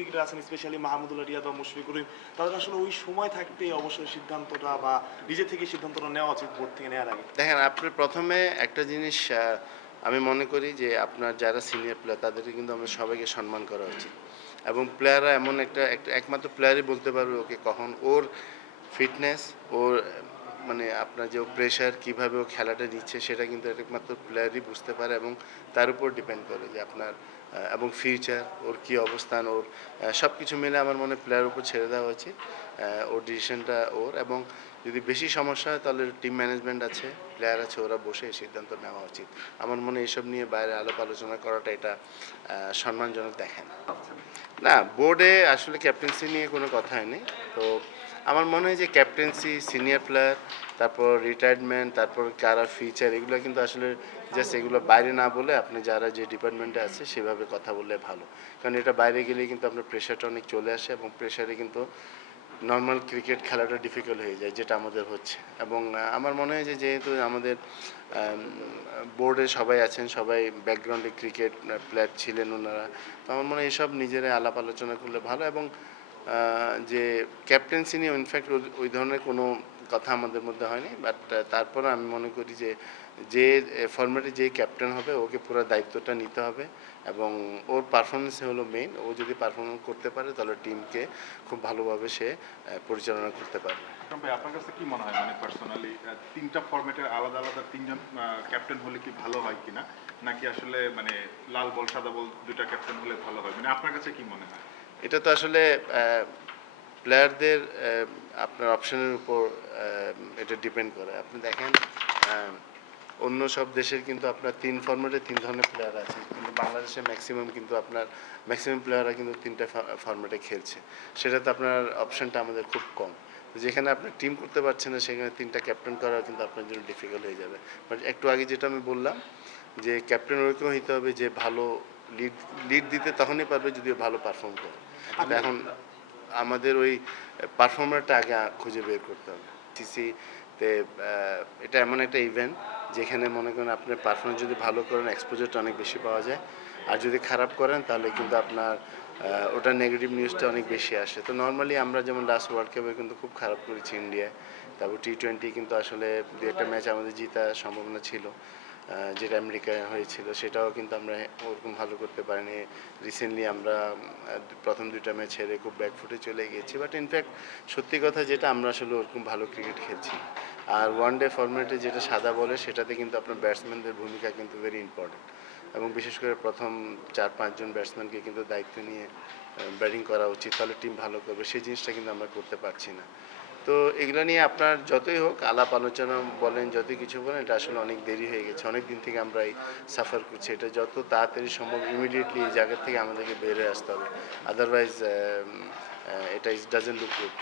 Cricketer আছেন specially Mahmudullah Riyad বা মুশফিকুর রহিম, তাদের আসলে ওই সময় থাকতে অবশ্যই সিদ্ধান্তটা বা নিজে থেকে সিদ্ধান্তটা নেওয়া উচিত বোর্ড থেকে নেওয়ার আগে। দেখেন, আপনি প্রথমে একটা জিনিস আমি মনে করি যে আপনার যারা সিনিয়র প্লেয়ার তাদেরকে কিন্তু আমরা সবাইকে সম্মান করা উচিত, এবং প্লেয়াররা এমন একটা একমাত্র প্লেয়ারই বলতে পারবে ওকে কখন ওর ফিটনেস, ওর মানে আপনার যে প্রেশার কীভাবে ও খেলাটা নিচ্ছে সেটা কিন্তু একমাত্র প্লেয়ারই বুঝতে পারে, এবং তার উপর ডিপেন্ড করে যে আপনার এবং ফিউচার ওর কী অবস্থান, ওর সব কিছু মিলে আমার মনে হয় প্লেয়ার উপর ছেড়ে দেওয়া উচিত। ওর ডিসিশনটা ওর, এবং যদি বেশি সমস্যা হয় তাহলে টিম ম্যানেজমেন্ট আছে, প্লেয়ার আছে, ওরা বসে এই সিদ্ধান্ত নেওয়া উচিত। আমার মনে হয় এসব নিয়ে বাইরে আলাপ আলোচনা করাটা এটা সম্মানজনক দেখে না। না, বোর্ডে আসলে ক্যাপ্টেন্সি নিয়ে কোনো কথাই নেই। তো আমার মনে হয় যে ক্যাপ্টেন্সি, সিনিয়র প্লেয়ার, তারপর রিটায়ারমেন্ট, তারপর কারা ফিচার, এগুলো কিন্তু আসলে জাস্ট এগুলো বাইরে না বলে আপনি যারা যে ডিপার্টমেন্টে আছে সেভাবে কথা বললে ভালো। কারণ এটা বাইরে গেলে কিন্তু আপনার প্রেশারটা অনেক চলে আসে, এবং প্রেশারে কিন্তু নর্মাল ক্রিকেট খেলাটা ডিফিকাল্ট হয়ে যায়, যেটা আমাদের হচ্ছে। এবং আমার মনে হয় যে যেহেতু আমাদের বোর্ডে সবাই আছেন, সবাই ব্যাকগ্রাউন্ডে ক্রিকেট প্লেয়ার ছিলেন ওনারা, তো আমার মনে হয় এসব নিজেরা আলাপ আলোচনা করলে ভালো। এবং যে ক্যাপ্টেন্সি নিয়ে ইনফ্যাক্ট ওই ধরনের কোনো কথা আমাদের মধ্যে হয়নি, বাট তারপরে আমি মনে করি যে যে ফরম্যাটে যে ক্যাপ্টেন হবে ওকে পুরো দায়িত্বটা নিতে হবে, এবং ওর পারফরমেন্স হলো মেইন। ও যদি পারফরমেন্স করতে পারে তাহলে টিমকে খুব ভালোভাবে সে পরিচালনা করতে পারবে। আকরাম ভাই, আপনার কাছে কি মনে হয়, মানে পার্সোনালি তিনটা ফরম্যাটের আলাদা আলাদা তিনজন ক্যাপ্টেন হলে কি ভালো হয় কিনা, নাকি আসলে মানে লাল বল সাদা বল দুইটা ক্যাপ্টেন হলে ভালো হয়, মানে আপনার কাছে কি মনে হয়? এটা তো আসলে প্লেয়ারদের আপনার অপশনের উপর এটা ডিপেন্ড করে। আপনি দেখেন অন্য সব দেশের কিন্তু আপনার তিন ফরম্যাটে তিন ধরনের প্লেয়ার আছে, কিন্তু বাংলাদেশে ম্যাক্সিমাম কিন্তু আপনার ম্যাক্সিমাম প্লেয়াররা কিন্তু তিনটা ফরম্যাটে খেলছে। সেটাতে আপনার অপশনটা আমাদের খুব কম। যেখানে আপনি টিম করতে পারছেন না সেখানে তিনটা ক্যাপ্টেন করা কিন্তু আপনার জন্য ডিফিকাল্ট হয়ে যাবে। বাট একটু আগে যেটা আমি বললাম যে ক্যাপ্টেন ওরকম হইতে হবে যে ভালো লিড লিড দিতে তখনই পারবে যদি ও ভালো পারফর্ম করে। তো এখন আমাদের ওই পারফর্মারটা আগে খুঁজে বের করতে হবে। সিসিতে এটা এমন একটা ইভেন্ট যেখানে মনে করেন আপনার পারফরমেন্স যদি ভালো করেন এক্সপোজারটা অনেক বেশি পাওয়া যায়, আর যদি খারাপ করেন তাহলে কিন্তু আপনার ওটা নেগেটিভ নিউজটা অনেক বেশি আসে। তো নর্মালি আমরা যেমন লাস্ট ওয়ার্ল্ড কাপে কিন্তু খুব খারাপ করেছি ইন্ডিয়ায়, তারপর টি-20 কিন্তু আসলে দু একটা ম্যাচ আমাদের জেতার সম্ভাবনা ছিল, যেটা আমেরিকায় হয়েছিল সেটাও কিন্তু আমরা ওরকম ভালো করতে পারিনি। রিসেন্টলি আমরা প্রথম দুইটা ম্যাচ হেরে খুব ব্যাকফুটে চলে গিয়েছি, বাট ইনফ্যাক্ট সত্যি কথা যেটা আমরা আসলে ওরকম ভালো ক্রিকেট খেলছি। আর ওয়ান ডে ফরম্যাটে যেটা সাদা বলে সেটাতে কিন্তু আপনার ব্যাটসম্যানদের ভূমিকা কিন্তু ভেরি ইম্পর্টেন্ট, এবং বিশেষ করে প্রথম 4-5 জন ব্যাটসম্যানকে কিন্তু দায়িত্ব নিয়ে ব্যাটিং করা উচিত, তাহলে টিম ভালো করবে। সেই জিনিসটা কিন্তু আমরা করতে পারছি না। তো এগুলো নিয়ে আপনার যতই হোক আলাপ আলোচনা বলেন, যতই কিছু বলেন, এটা আসলে অনেক দেরি হয়ে গেছে, অনেক দিন থেকে আমরা এই সাফার করছি। এটা যত তাড়াতাড়ি সম্ভব ইমিডিয়েটলি এই জায়গা থেকে আমাদেরকে বের হয়ে আসতে হবে, আদারওয়াইজ এটা ডাজেন্ট লুক গুড।